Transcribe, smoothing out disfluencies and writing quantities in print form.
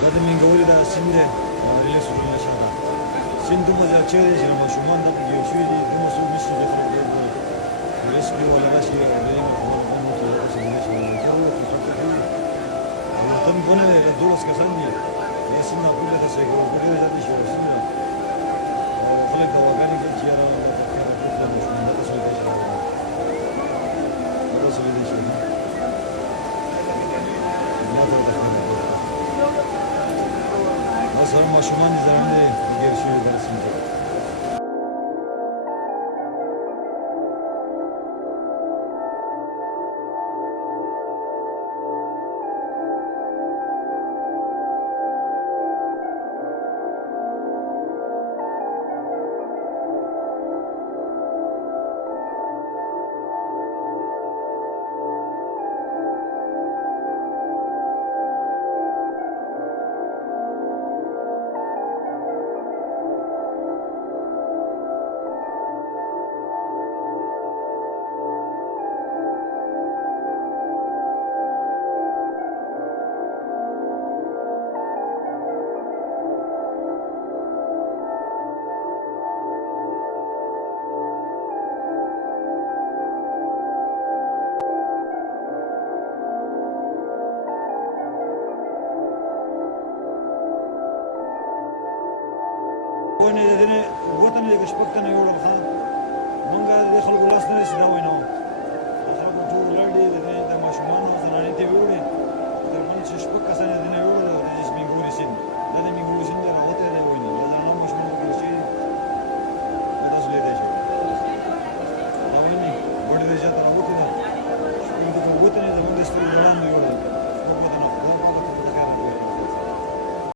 دا د منګوري دا سیند دی ریلې سورونه شاته سیند دومره زیات شوی دی چې ماشومان دلته جوړ شوي دي دومره څوک نشي چې خلک ډېر ریسکیو والا راشي درېیم ماشومانو چې داسې نشي والتیا ووتو څوک ته کوي او وطن بونه دی 12 کسان دي دا سیند نه پورته ته سیګو ډېرې زیاتې شوی سیند او خلک دواګانې کوي چې یاره دا تکلیف راپورته ماشومان دلته سوی دی دا سوی دی چې سره ماشومان دي زران دي ګیر شوي دا سیند ته ونه د دې وطن د شپږ تنه یوړل خان مونږ د خلکو لاس نه رسېدا وینو خلکو ټول لړ دي د ماشومانو زنانې ته ویوړې تقریبا چې شپږ کسان د